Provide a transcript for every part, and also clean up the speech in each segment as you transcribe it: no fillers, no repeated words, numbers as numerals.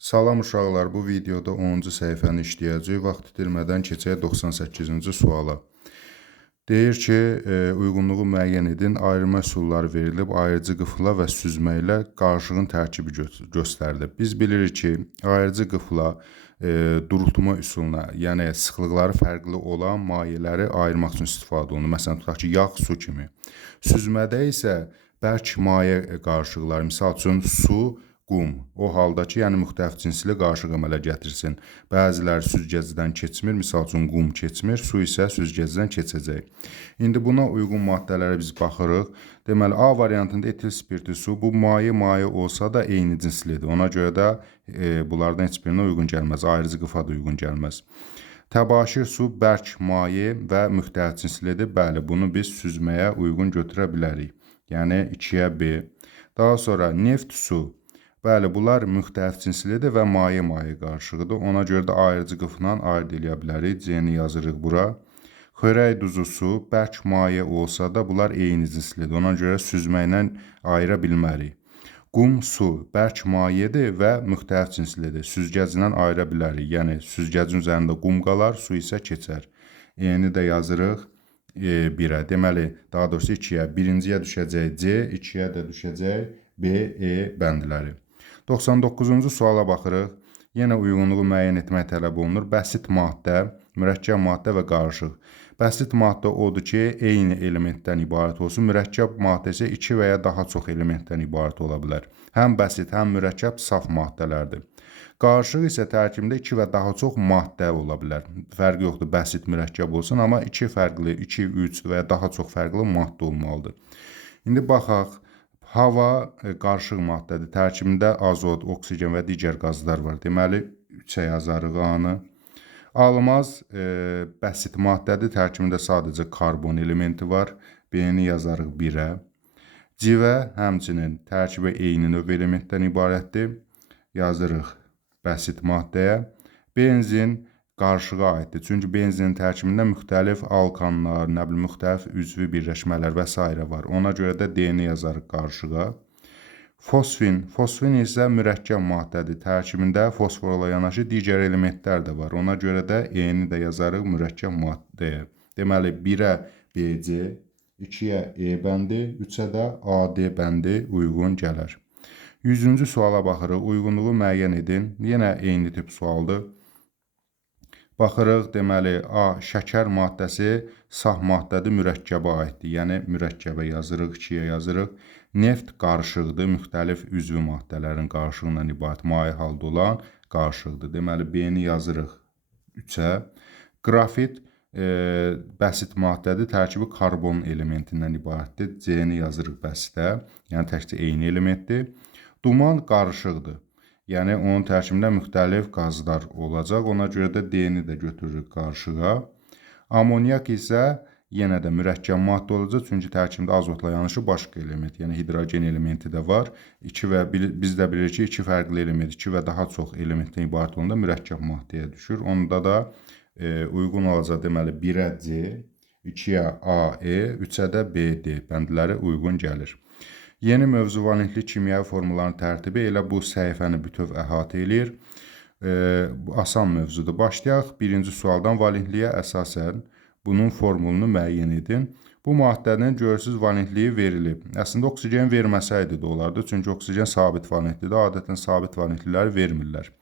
Salam uşaqlar, bu videoda 10-cu səhifəni işləyəcəyik. Vaxt itirmədən keçək 98-ci suala. Deyir ki, uyğunluğu müəyyən edin, ayrılma üsulları verilib, ayırıcı qıfla və süzmə ilə qarışığın tərkibi göstərilib. Biz bilirik ki, ayırıcı qıfla durultma üsuluna, yəni sıxlıqları fərqli olan mayeləri ayırmaq üçün istifadə olunur. Məsələn, tutaq ki, yağ, su kimi. Süzmədə isə bərk maye qarışıqları, misal üçün su, qum. O halda ki, yəni müxtəlif cinsli qarışıq əmələ gətirsin. Bəziləri süzgəcdən keçmir, misal üçün qum keçmir, su isə süzgəcdən keçəcək. İndi buna uyğun maddələrə biz baxırıq. Deməli, A variantında etil spirti su, bu maye olsa da eyni cinslidir. Ona görə də bunlardan heç birinə uyğun gəlməz, ayrıcı qıfa da uyğun gəlməz. Təbaşir su bərk maye və müxtəlif cinslidir. Bəli, bunu biz süzməyə uyğun götürə bilərik. Yəni 2-yə B. Daha sonra neft su. Bəli, bunlar müxtəlif cinslidir və maye qarışığıdır. Ona görə də ayrıcı qıfla ayırd eləyə bilərik. C-ni yazırıq bura. Xörək duzu su, bərk maye olsa da bunlar eyni cinslidir. Ona görə süzməklə ayıra bilmərik. Qum su, bərk mayedir və müxtəlif cinslidir. Süzgəclə ayıra bilərik. Yəni süzgəcin üzərində qum qalar, su isə keçər. E-ni də yazırıq 1-ə. Deməli, daha doğrusu 2-yə. Birinciyə düşəcək C, 2-yə də düşəcək B, E bəndləri. 99-cu suala baxırıq. Yenə uyğunluğu müəyyən etmək tələb olunur. Bəsit maddə, mürəkkəb maddə və qarışıq. Bəsit maddə odur ki, eyni elementdən ibarət olsun. Mürəkkəb maddə isə 2 və ya daha çox elementdən ibarət ola bilər. Həm bəsit, həm mürəkkəb saf maddələrdir. Qarışıq isə tərkibində 2 və daha çox maddə ola bilər. Fərqi yoxdur, bəsit, mürəkkəb olsun, amma 2 fərqli, 2, 3 və ya daha çox fərqli maddə olmalıdır. İndi baxaq. Hava qarışıq maddədir. Tərkibində azot, oksigen və digər qazlar var. Deməli, 3-ə yazarıq A-nı. Almaz bəsit maddədir. Tərkibində sadəcə karbon elementi var. B-ni yazarıq 1-ə. Civə həmçinin tərkibi eyni növ elementdən ibarətdir. Yazırıq bəsit maddəyə. Benzin qarışığa aiddir. Çünki benzinin tərkibində müxtəlif alkanlar, müxtəlif üzvü birləşmələr və s. var. Ona görə də D-ni yazarıq qarışığa. Fosfin isə mürəkkəb maddədir. Tərkibində fosforla yanaşı digər elementlər də var. Ona görə də E-ni də yazarıq mürəkkəb maddəyə. Deməli, 1-ə BC, 2-yə E bəndi, 3-ə də AD bəndi uyğun gələr. 100-cü suala baxırıq. Uyğunluğu müəyyən edin. Yenə eyni tip sualdır. Baxırıq, deməli, A, şəkər maddəsi saf maddədir, mürəkkəbə aiddir. Yəni, mürəkkəbə yazırıq, 2-yə yazırıq. Neft qarışıqdır, müxtəlif üzvü maddələrin qarışığından ibarət maye halda olan qarışıqdır. Deməli, B-ni yazırıq 3-ə. Qrafit bəsit maddədir, tərkibi karbon elementindən ibarətdir. C-ni yazırıq bəsitə, yəni təkcə eyni elementdir. Duman qarışıqdır. Yəni, onun tərkibində müxtəlif qazlar olacaq. Ona görə də D-ni də götürürük qarışığa. Amonyak isə yenə də mürəkkəb maddə olacaq. Çünki tərkibində azotla yanaşı başqa element, yəni hidrogen elementi də var. Biz də bilirik ki, 2 fərqli element, 2 və daha çox elementdən ibarət olanda mürəkkəb maddəyə düşür. Onda da uyğun olacaq, deməli, 1-ə C, 2-yə A, E, 3-ə də B, D bəndləri uyğun gəlir. Yeni mövzu valentli kimyəvi formulların tərtibi elə bu səhifəni bütöv əhatə edir. Asan mövzudur. Başlayaq. Birinci sualdan valentliyə əsasən bunun formulunu müəyyən edin. Bu maddənin görürsüz valentliyi verilib. Əslində oksigen verməsəydi də olardı. Çünki oksigen sabit valentlidir. Adətən sabit valentliləri vermirlər.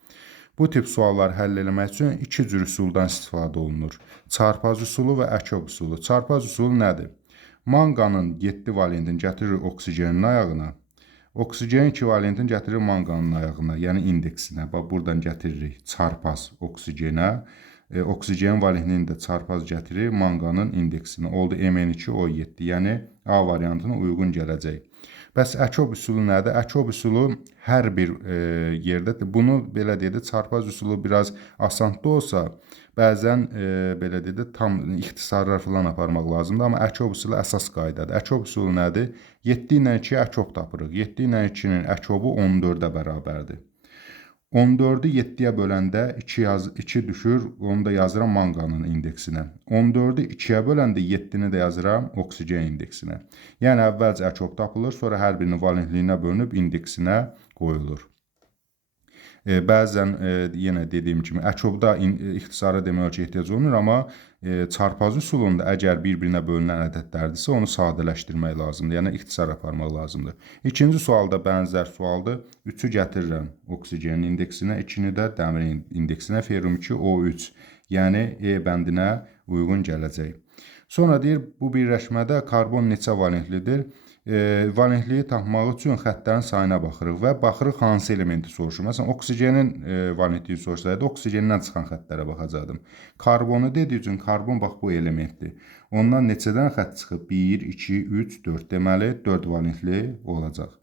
Bu tip sualları həll etmək üçün 2 cür üsuldan istifadə olunur. Çarpaz üsulu və əkob üsulu. Çarpaz üsulu nədir? Manqanın 7 valentini gətirir oksigenin ayağına. Oksigenin 2 valentini gətirir manqanın ayağına, yəni indeksinə. Bax, buradan gətiririk çarpaz oksigenə. Oksigenin valentini də çarpaz gətirir manqanın indeksinə. Oldu Mn2 O7, yəni A variantına uyğun gələcək. Bəs əkob üsulu nədir? Əkob üsulu hər bir yerdə, bunu belə deyək də, çarpaz üsulu biraz asan da olsa, bəzən belə deyək də, tam ixtisarlar falan aparmaq lazımdır. Amma əkob üsulu əsas qaydadır. Əkob üsulu nədir? 7 ilə 2 əkob tapırıq. 7 ilə 2-nin əkobu 14-ə bərabərdir. 14-ü 7-yə böləndə 2 düşür, onu da yazıram manqanın indeksinə. 14-ü 2-yə böləndə 7-ni də yazıram oksigen indeksinə. Yəni, əvvəlcə əkob tapılır, sonra hər birinin valentliyinə bölünüb indeksinə qoyulur. Bəzən yenə dediyim kimi əkobda ixtisara demək ki, ehtiyac olmur, amma çarpaz üsulunda əgər bir-birinə bölünən ədədlərdirsə, onu sadələşdirmək lazımdır. Yəni ixtisar aparmaq lazımdır. İkinci sual da bənzər sualdır. 3-ü gətirirəm oksigenin indeksinə, 2-ni də dəmirin indeksinə, ferum 2 O3. Yəni E bəndinə uyğun gələcək. Sonra deyir, bu birləşmədə karbon neçə valentlidir? Valentliyi tapmaq üçün xəttlərin sayına baxırıq və baxırıq hansı elementi soruşur. Məsələn, oksigenin valentliyi sorsaydı, oksigendən çıxan xəttlərə baxacaqdım. Karbonu dediyi üçün karbon bax bu elementdir. Ondan neçədən xətt çıxıb? 1, 2, 3, 4. Deməli 4 valentli olacaq.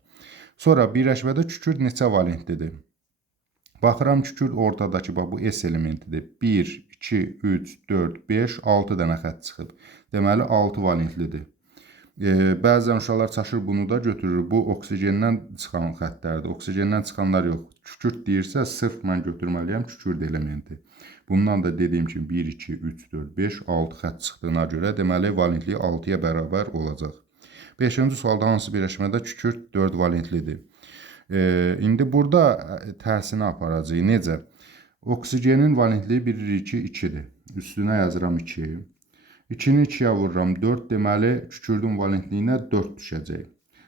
Sonra birləşmədə kükürt neçə valentlidir? Baxıram kükürt ortadakı bax bu S elementidir. 1, 2, 3, 4, 5, 6 dənə xətt çıxıb. Deməli 6 valentlidir. Bəzən uşaqlar çaşır bunu da götürür. Bu oksigendən çıxan xəttlərdir. Oksigendən çıxanlar yox. Kükürt deyirsə sırf mən götürməliyəm kükürt elementi. Bundan da dediyim kimi 1, 2, 3, 4, 5, 6 xətt çıxdığına görə deməli valentliyi 6-ya bərabər olacaq. 5-ci sualda hansı birləşmədə kükürt 4 valentlidir? İndi burada tərsini aparacağıq. Necə? Oksigenin valentliyi bilirik ki 2-dir. Üstünə yazıram 2. 2-ni 2-yə vururam 4, deməli kükürdün valentliyinə 4 düşəcək.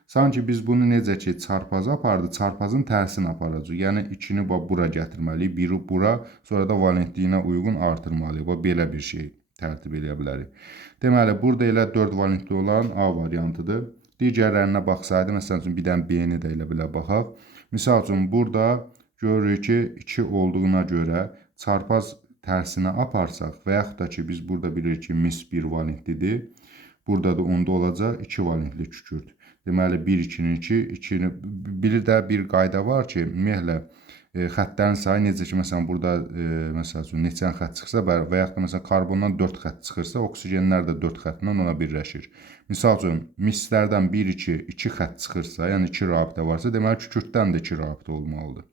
Sanki biz bunu necə ki çarpaza apardı, çarpazın tərsini aparacaq. Yəni 2-ni bura gətirməliyik, 1-i bura, sonra da valentliyinə uyğun artırmalıyıq. Belə bir şey tərtib edə bilərik. Deməli, burada elə 4 valentli olan A variantıdır. Digərlərinə baxsaydı, məsəl üçün bir dənə B-ni də elə belə baxaq. Misal üçün, burada görürük ki 2 olduğuna görə çarpaz tərsini aparsaq və yaxud da ki, biz burada bilirik ki, mis 1 valentlidir. Burada da onda olacaq 2 valentli kükürt. Deməli, 1, 2-nin 2, bir də bir qayda var ki, ümumiyyətlə, xəttlərin sayı necə ki, məsələn, burada, məsəl üçün, neçə xətt çıxsa və yaxud da, məsələn, karbondan 4 xətt çıxırsa, oksigenlər də 4 xəttlə ona birləşir. Misal üçün, mislərdən 1, 2 xətt çıxırsa, yəni 2 rabitə varsa, deməli, kükürtdən də 2 rabitə olmalıdır.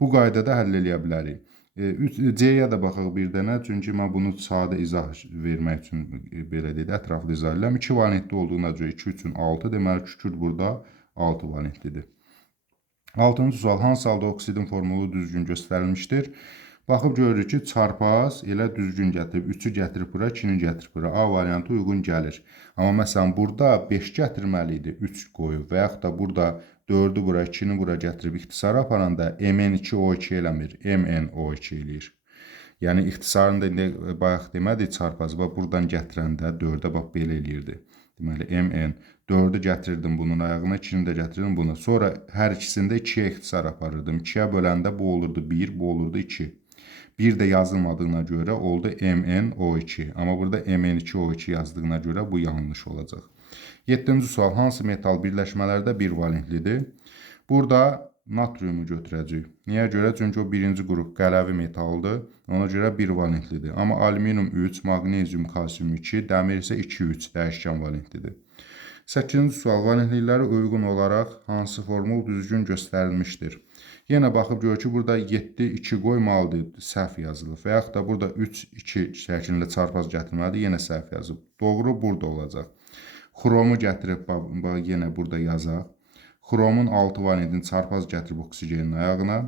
Bu qaydada həll eləyə bilərik. C-yə də baxaq bir dənə, çünki mən bunu sadə izah vermək üçün belə deyək, ətraflı izah edirəm. 2 valentli olduğuna görə 2 üçün 6, deməli kükürt burada 6 valentlidir. 6-cı sual, hansı halda oksidin formulu düzgün göstərilmişdir? Baxıb görürük ki, çarpaz elə düzgün gətirib, 3-ü gətirib bura, 2-ni gətirib bura. A variantı uyğun gəlir. Amma məsələn, burada 5 gətirməli idi, 3 qoyub və yaxud da burada 4-ü bura, 2-ni bura gətirib ixtisara aparanda Mn2O2 eləmir, MnO2 eləyir. Yəni, ixtisarında indi bayaq demədik çarpazı, buradan gətirəndə 4-ə bax belə eləyirdi. Deməli, Mn 4-ü gətirirdim bunun ayağına, 2-ni də gətirirdim buna. Sonra hər ikisində 2-yə ixtisar aparırdım. 2-yə böləndə bu olurdu 1, bu olurdu 2. 1 də yazılmadığına görə oldu MnO2. Amma burada Mn2O2 yazdığına görə bu yanlış olacaq. 7-ci sual, hansı metal birləşmələrdə 1 valentlidir? Burada natriumu götürəcəyik. Niyə görə? Çünki o birinci qrup qələvi metaldır. Ona görə 1 valentlidir. Amma alüminium 3, magnezium, kalsium 2, dəmir isə 2-3 dəyişkən valentlidir. 8-ci sual, valentliklərə uyğun olaraq hansı formul düzgün göstərilmişdir? Yenə baxıb görür ki, burada 7-2 qoymalıdır, səhv yazılıb. Və yaxud da burada 3-2 şəklində çarpaz gətirməlidir, yenə səhv yazılıb. Doğru burada olacaq. Xromu gətirib, yenə burada yazaq. Xromun 6 valentini çarpaz gətirib oksigenin ayağına.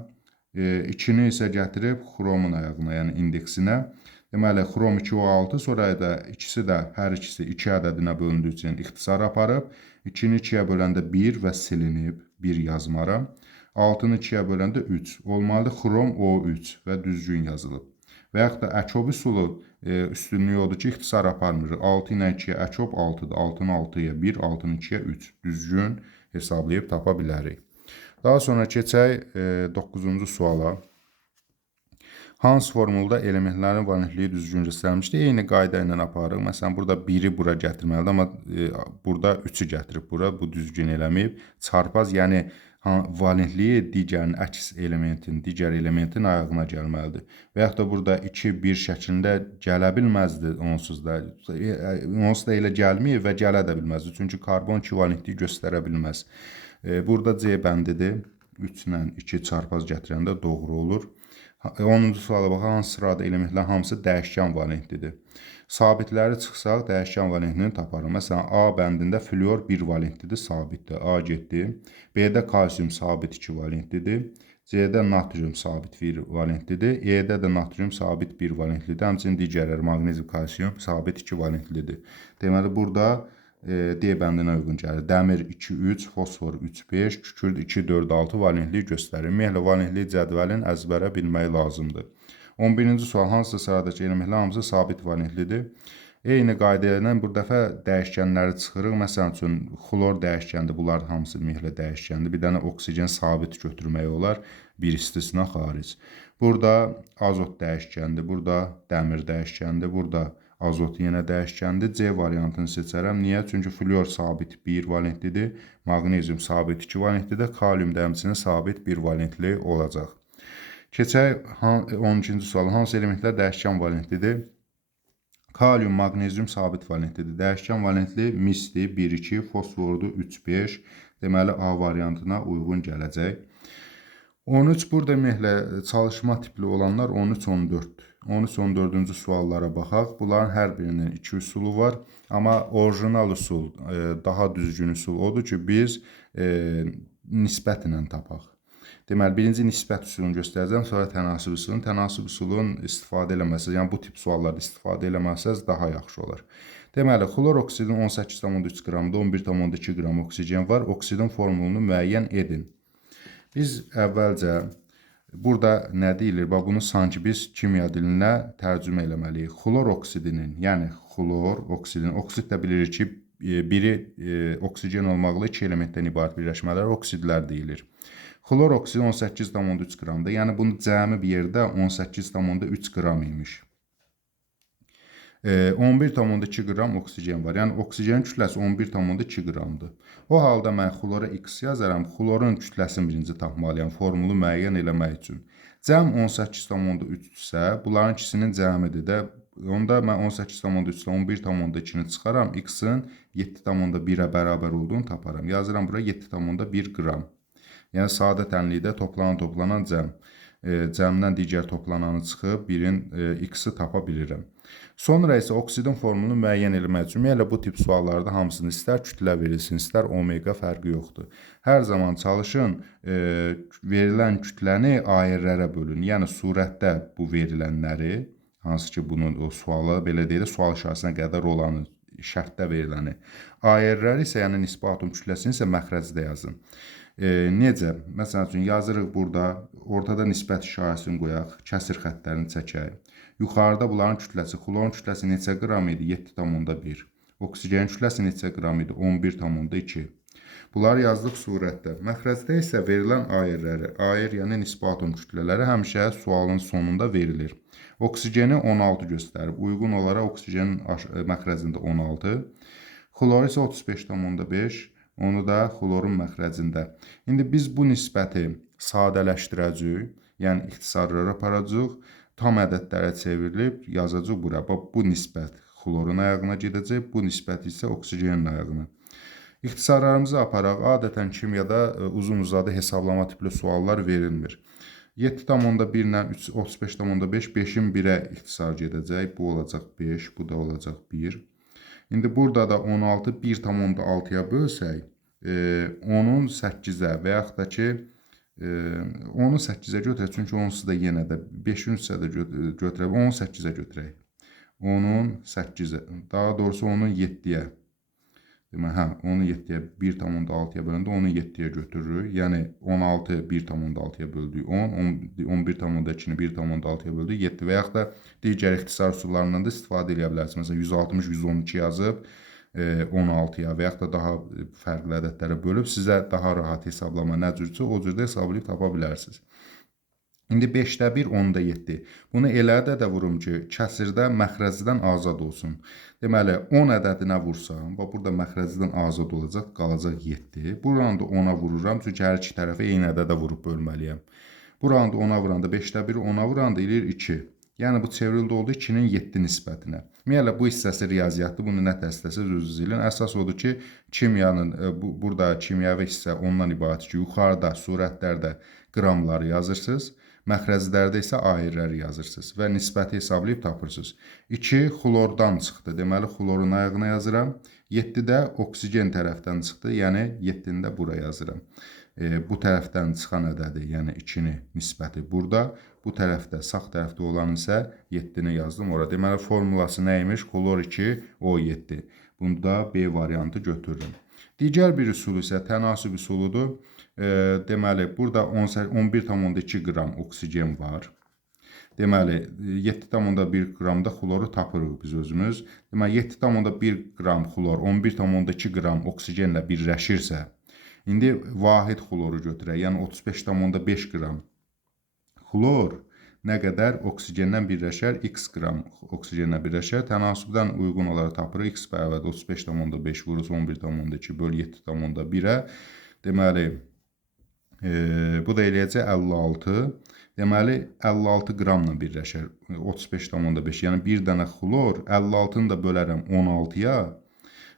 2-ni isə gətirib xromun ayağına, yəni indeksinə. Deməli, xrom 2O6, sonra da ikisi də, hər ikisi 2 ədədinə bölündüyü üçün ixtisar aparıb. 2-ni 2-yə böləndə 1 və silinib, 1 yazmaram. 6-nı 2-yə böləndə 3. Olmalıdır xrom O3 və düzgün yazılıb. Və yaxud da əkob üsulu üstünlüyü odur ki, ixtisar aparmırıq. 6 ilə 2-yə əkob 6-dır. 6-nı 6-ya 1, 6-nı 2-yə 3. Düzgün hesablayıb tapa bilərik. Daha sonra keçək 9-cu suala. Hansı formulda elementlərin valentliyi düzgün göstərilmişdir? Eyni qayda ilə aparırıq. Məsələn, burada 1-i bura gətirməlidir, amma burada 3-ü gətirib bura. Bu düzgün eləməyib. Çarpaz, yəni valentliyi digərin əks elementin, digər elementin ayağına gəlməlidir. Və yaxud da burada 2-1 şəklində gələ bilməzdi onsuz da. Onsuz da elə gəlməyib və gələ də bilməzdi. Çünki karbon 2 valentliyi göstərə bilməz. Burada C bəndidir. 3 ilə 2 çarpaz gətirəndə doğru olur. 10-cu suala baxaq, hansı sırada elementlər hamısı dəyişkən valentlidir? Sabitləri çıxsaq, dəyişkən valentlini taparıq. Məsələn, A bəndində fluor 1 valentlidir, sabitdir. A getdi. B-də kalsium sabit 2 valentlidir. C-də natrium sabit bir valentlidir. E-də də natrium sabit bir valentlidir. Həmçinin digərləri maqnezium, kalsium sabit 2 valentlidir. Deməli, burada D bəndinə uyğun gəlir. Dəmir 2-3, fosfor 3-5, kükürd 2-4-6 valentlik göstərir. Ümumiyyətlə, valentlik cədvəlin əzbərə bilmək lazımdır. 11-ci sual. Hansı sıradakı elementlər hamısı sabit valentlidir? Eyni qayda ilə bu dəfə dəyişkənləri çıxırıq. Məsələn üçün, xlor dəyişkəndir. Bunlar hamısı ümumiyyətlə dəyişkəndir. Bir dənə oksigen sabit götürmək olar. Bir istisna xaric. Burada azot dəyişkəndir. Burada dəmir dəyişkəndir. Burada azot yenə dəyişkəndir. C variantını seçərəm. Niyə? Çünki flor sabit 1 valentlidir. Maqnezium sabit 2 valentlidir. Kalium da həmçinin sabit 1 valentli olacaq. Keçək 12-ci sual. Hansı elementlər dəyişkən valentlidir? Kalium, maqnezium sabit valentlidir. Dəyişkən valentli misdir 1-2, fosfordur 3-5. Deməli, A variantına uyğun gələcək. 13 burada ümumiyyətlə çalışma tipli olanlar 13-14. 13-14-cü suallara baxaq. Bunların hər birinin 2 üsulu var. Amma orijinal üsul, daha düzgün üsul odur ki, biz nisbət ilə tapaq. Deməli, birinci nisbət üsulunu göstərəcəm, sonra tənasib üsulunu. Tənasib üsulun istifadə eləməsəz, yəni bu tip suallarda istifadə eləməsəz daha yaxşı olar. Deməli, xlor oksidin 18,3 qramda 11,2 qram oksigen var. Oksidin formulunu müəyyən edin. Biz əvvəlcə burada nə deyilir? Bunu sanki biz kimya dilinə tərcümə eləməliyik. Xlor oksidinin, yəni xlor oksidin, oksid də bilirik ki, biri oksigen olmaqla 2 elementdən ibarət birləşmələr oksidlər deyilir. Xlor oksidi 18,3 qramda, yəni bunu cəmi bir yerdə 18,3 qram imiş. 11,2 qram oksigen var, yəni oksigenin kütləsi 11,2 qramdır. O halda mən xlora X yazaram, xlorun kütləsini birinci tapmalıyam, formulu müəyyən eləmək üçün. Cəm 18,3 isə bunların ikisinin cəmidir də, onda mən 18,3-dən 11,2-ni çıxaram, X-in 7,1-ə bərabər olduğunu taparam. Yazıram bura 7,1 qram. Yəni, sadə tənlikdə toplanan cəm. Cəmdən digər toplananı çıxıb, birin X-i tapa bilirəm. Sonra isə oksidin formulunu müəyyən eləmək üçün, ümumiyyətlə bu tip suallarda hamısını istər kütlə verilsin, istər omega fərqi yoxdur. Hər zaman çalışın, verilən kütləni ayirlərə bölün. Yəni, surətdə bu verilənləri, hansı ki, bunun o suala belə deyil, sual işarəsinə qədər olanı, şərtdə veriləni. Ayirləri isə, yəni nisbi atom kütləsini isə məxrəcdə yazın. Necə? Məsələn üçün, yazırıq burada, ortada nisbət işarəsini qoyaq, kəsir xəttlərini çəkək. Yuxarıda bunların kütləsi, xlorun kütləsi neçə qram idi? 7,1. Oksigenin kütləsi neçə qram idi? 11,2. Bunları yazdıq surətdə. Məxrəcdə isə verilən ayirləri, ayir yəni nisbi atom kütlələri həmişə sualın sonunda verilir. Oksigeni 16 göstərib. Uyğun olaraq oksigenin məxrəcində 16. Xlor isə 35,5. Onu da xlorun məxrəcində. İndi biz bu nisbəti sadələşdirəcəyik, yəni ixtisarlara aparacaq, tam ədədlərə çevrilib yazacaq bura. Bu nisbət xlorun ayağına gedəcək, bu nisbət isə oksigenin ayağına. İxtisarlarımızı aparaq. Adətən kimyada uzun-uzadı hesablama tipli suallar verilmir. 7,1 ilə 35,5, 5-in 1-ə ixtisar gedəcək. Bu olacaq 5, bu da olacaq 1. İndi burada da 16 1,6-ya bölsək, 10-un 8-ə və yaxud da ki, 10-u 8-ə götürək, çünki onsuz da yenə də 5-in 3-ə də götürək, 10-u 8-ə götürək. 10-un 8-ə, daha doğrusu 10-un 7-yə. Deməli, onu 7-yə 1,6-ya böləndə onu 7-yə götürürük. Yəni 16 1,6-ya böldük 10, 11,2-ni 1,6-ya böldük 7 və yaxud da digər ixtisar üsullarından da istifadə edə bilərsiniz. Məsələn 160 112 yazıb 16-ya və yaxud da daha fərqli ədədlərə bölüb sizə daha rahat hesablama nə cürsə o cürdə hesablayıb tapa bilərsiniz. İndi 5-də 1, 10-da 7. Bunu elə ədədə vurum ki, kəsirdə məxrəcdən azad olsun. Deməli, 10 ədədinə vursam, burada məxrəcdən azad olacaq, qalacaq 7. Buranı da 10-a vururam, çünki hər iki tərəfə eyni ədədə vurub bölməliyəm. Buranı da 10-a vuranda, 5-də 1, 10-a vuranda eləyir 2. Yəni, bu çevrildi oldu 2-nin 7 nisbətinə. Ümumiyyətlə, bu hissəsi riyaziyyatdır, bunu nə təsdiqləsəz özünüz bilin. Əsas odur ki, kimyanın, burada kimyəvi hissə ondan ibarət ki, yuxarıda surətlərdə qramları yazırsınız. Məxrəclərdə isə ayirləri yazırsınız və nisbəti hesablayıb tapırsınız. 2 xlordan çıxdı, deməli xlorun ayağına yazıram. 7-də oksigen tərəfdən çıxdı, yəni 7-ni də bura yazıram. bu tərəfdən çıxan ədədi, yəni 2-ni nisbəti burada. Bu tərəfdə, sağ tərəfdə olan isə 7-ni yazdım ora. Deməli, formulası nə imiş? Xlor 2, O7. Bunda B variantı götürürüm. Digər bir üsul isə tənasüb üsuludur. Deməli, burada 11,2 qram oksigen var. Deməli, 7,1 qramda xloru tapırıq biz özümüz. Deməli, 7,1 qram xlor 11,2 qram oksigenlə birləşirsə, indi vahid xloru götürək, yəni 35,5 qram xlor nə qədər oksigendən birləşər? X qram oksigenlə birləşər. Tənasübdən uyğun olaraq tapırıq. X bərabər 35,5 vurulsun 11,2 böl 7,1-ə. Deməli, bu da eləyəcək 56. Deməli, 56 qramla birləşər 35,5. Yəni, bir dənə xlor 56-nı da bölərəm 16-ya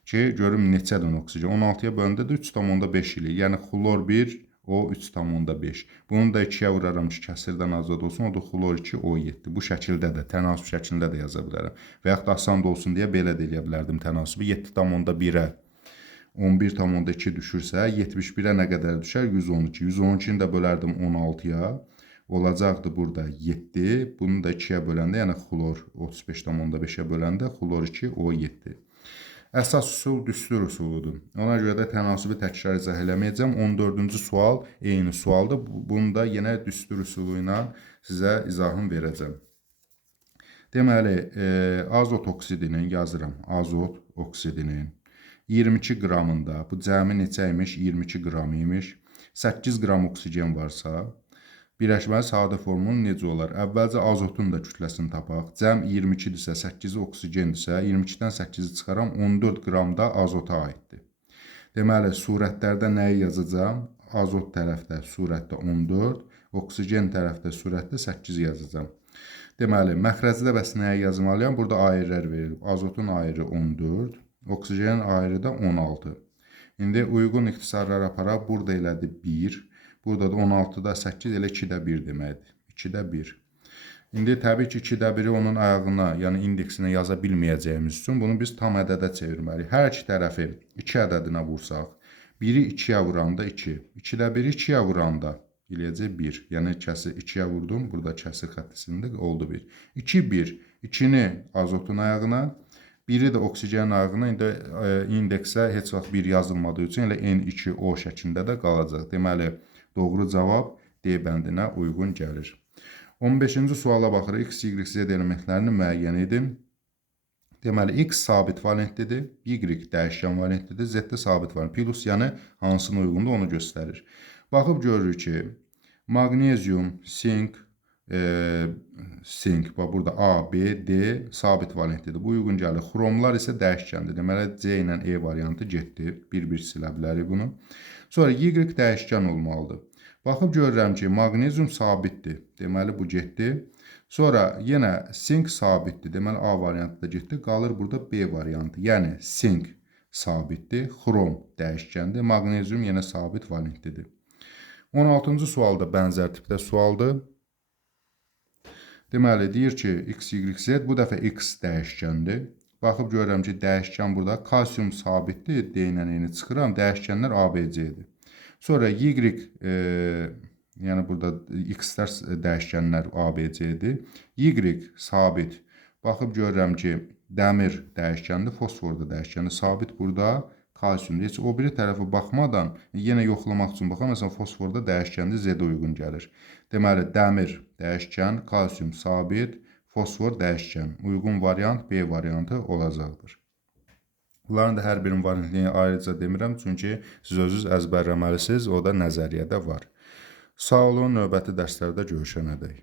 ki, görüm neçə dənə oksigen. 16-ya böləndə də 3,5 ilə. Yəni, xlor 1, o 3,5. Bunu da 2-yə vuraram ki, kəsirdən azad olsun. O da xlor 2, O7. Bu şəkildə də, tənasüb şəklində də yaza bilərəm. Və yaxud da asan da olsun deyə belə də eləyə bilərdim tənasübü. 7,1-ə 11,2 düşürsə, 71-ə nə qədər düşər? 112. 112-ni də bölərdim 16-ya. Olacaqdı burada 7. Bunu da 2-yə böləndə, yəni xlor 35,5-ə böləndə xlor 2, O7. Əsas üsul düstur usuludur. Ona görə də tənasübü təkrar izah eləməyəcəm. 14-cü sual eyni sualdır. Bunu da yenə düstur usulu ilə sizə izahını verəcəm. Deməli, azot oksidinin yazıram. Azot oksidinin 22 qramında, bu cəmi neçə imiş? 22 qram imiş. 8 qram oksigen varsa, birləşməli sadə formulu necə olar? Əvvəlcə azotun da kütləsini tapaq. Cəm 22-dirsə, 8-i oksigendirsə, 22-dən 8-i çıxaram, 14 qram da azota aiddir. Deməli, surətlərdə nəyi yazacağam? Azot tərəfdə surətdə 14, oksigen tərəfdə surətdə 8 yazacağam. Deməli, məxrəcdə bəs nəyi yazmalıyam? Burada ayrılar verilib. Azotun ayrı 14, oksigenin ayrı da 16. İndi uyğun ixtisarlar aparaq. Burada elədi 1. Burada da 16-da 8, elə 2-də 1 deməkdir. 2-də 1. İndi təbii ki, 2-də 1-i onun ayağına, yəni indeksinə yaza bilməyəcəyimiz üçün bunu biz tam ədədə çevirməliyik. Hər iki tərəfi 2 ədədinə vursaq, 1-i 2-yə vuranda 2, 2-də 1-i 2-yə vuranda eləyəcək 1. Yəni, kəsir 2-yə vurdum, burada kəsir xəttisində oldu 1. 2, 1, 2-ni azotun ayağına, 1-i də oksigenin ayağına, indi indeksə heç vaxt 1 yazılmadığı üçün elə N2O şəklində də qalacaq. Deməli, doğru cavab D bəndinə uyğun gəlir. 15-ci suala baxırıq. X, Y, Z elementlərini müəyyən edin. Deməli, X sabit valentlidir, Y dəyişkən valentlidir, Z də sabit valentlidir. Plus, yəni hansına uyğundur onu göstərir. Baxıb görürük ki, magnezium, sink, burada A, B, D sabit valentlidir. Bu uyğun gəlir. Xromlar isə dəyişkəndir. Deməli, C ilə E variantı getdi. Bir-bir silə bilərik bunu. Sonra Y dəyişkən olmalıdır. Baxıb görürəm ki, magnezium sabitdir. Deməli, bu getdi. Sonra yenə sink sabitdir. Deməli, A variantı da getdi. Qalır burada B variantı. Yəni, sink sabitdir. Xrom dəyişkəndir. Magnezium yenə sabit valentlidir. 16-cı sual da bənzər tipdə sualdır. Deməli, deyir ki, X, Y, Z bu dəfə X dəyişkəndir. Baxıb görürəm ki, dəyişkən burada kalsium sabitdir. D ilə eyni çıxıram. Dəyişkənlər ABC-dir. Sonra Y, yəni burada X-lər dəyişkənlər ABC-dir. Y sabit. Baxıb görürəm ki, dəmir dəyişkəndir, fosfor da dəyişkəndir. Sabit burada kalsiumdur. Heç o biri tərəfə baxmadan, yenə yoxlamaq üçün baxaq. Məsələn, fosforda dəyişkəndir, Z-də uyğun gəlir. Deməli, dəmir dəyişkən, kalsium sabit, fosfor dəyişkən. Uyğun variant B variantı olacaqdır. Bunların da hər birinin valentliyini ayrıca demirəm, çünki siz özünüz əzbərləməlisiniz, o da nəzəriyyədə var. Sağ olun, növbəti dərslərdə görüşənədək.